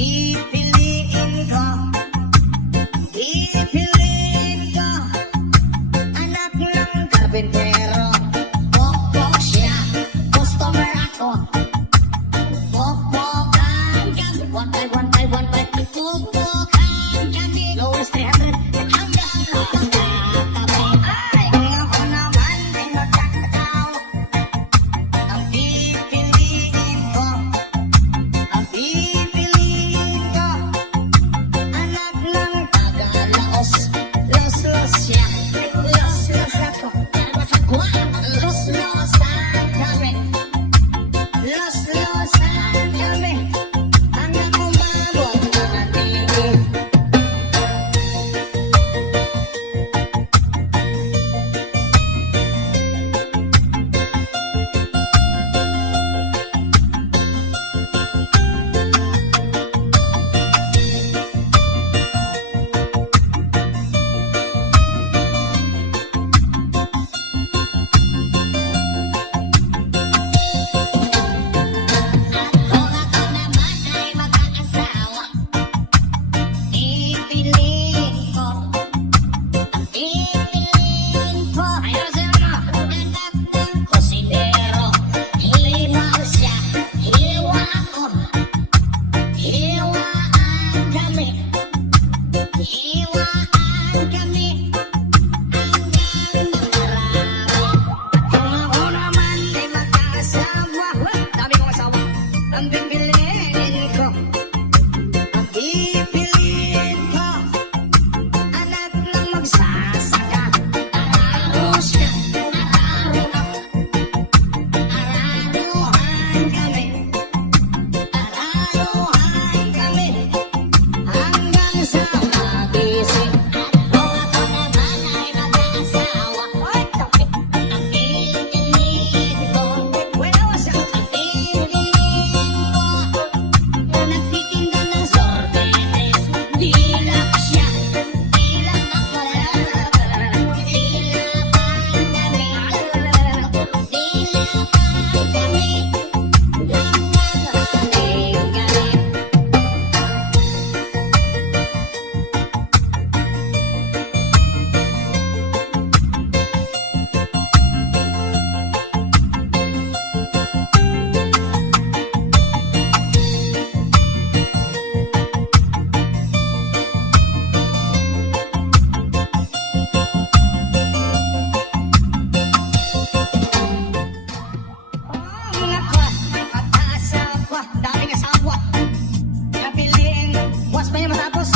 pipiliin ko, pipiliin ko. Anak ng karbentero, pokpok siya, customer ako. Pokpokan kami, one by one by one by pokpokan kami. Lowest 300, hanggang kami. Ay, ako naman ay magkakataw. Ang pipiliin ko, ang pipiliin ko. Anak ng taga-Laos, los siya, los ako. Los-losan kami, los-losan kami. Hanggang umabot ang tingin. Ako naman ay mag-aasawa. Pipiliin ko, ang pipiliin ko. Anak ng kusinero, hiwa siya, hiwa ako. Hiwaan kami, hiwaan kami. Hanggang makarami. Kung ako naman ay mag-aasawa, dami kong asawa. Ang pipiliin ko, ang pipiliin ko. Anak ng magsasaka, araro siya, araro ako. Araruhan kami, araruhan kami. Hanggang sa magising. Ako naman ay mag-aasawa. Ay, kape. Ang pipiliin ko, bueno, siya. Ang pipiliin ko, na nagtitinda ng sorbetes. Dilak siya, dilak ako. Dilapan kami, dilapan kami. Hanggang hating kami. Mga kwa, may pag-asa kwa, daming asawa. Napiliin, was ba niya matapos?